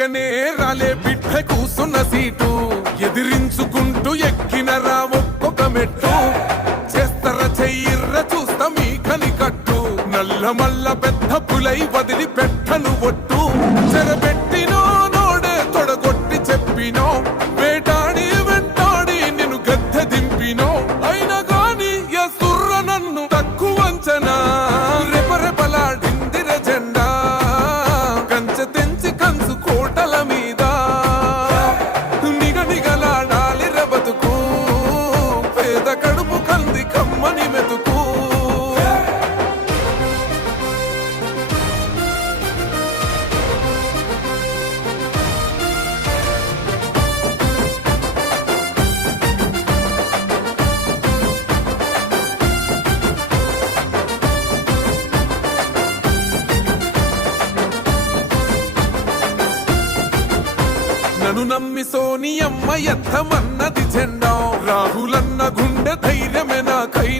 పక్కనే రాలే బిడ్డ కూసున్న సీటు ఎదిరించుకుంటూ ఎక్కినరా ఒక్కొక్క మెట్టు చేస్తర చెయ్యిర్ర చూస్తా మీ కని కట్టు నల్ల మల్ల పెద్ద పులై వదిలి పెట్టను ఒట్టు చెరబెట్టినో నోడే తొడగొట్టి చెప్పినో వేటాడి వెంటాడి నిన్ను గద్దె దింపినో అయినా గాని ఎసుర్ర నన్ను తక్కువ అంచనా రెపరెపలాడిందిర జెండా కంచె తెంచి కంచు కోటల మీద నిగనిగలాడాలి బతుకు పేద కడుపు కంది కమ్మని మెతుకు నన్ను నమ్మి సోనియమ్మ ఎత్తమన్నది జెండా రాహులన్న గుండె ధైర్యమే నాకైనా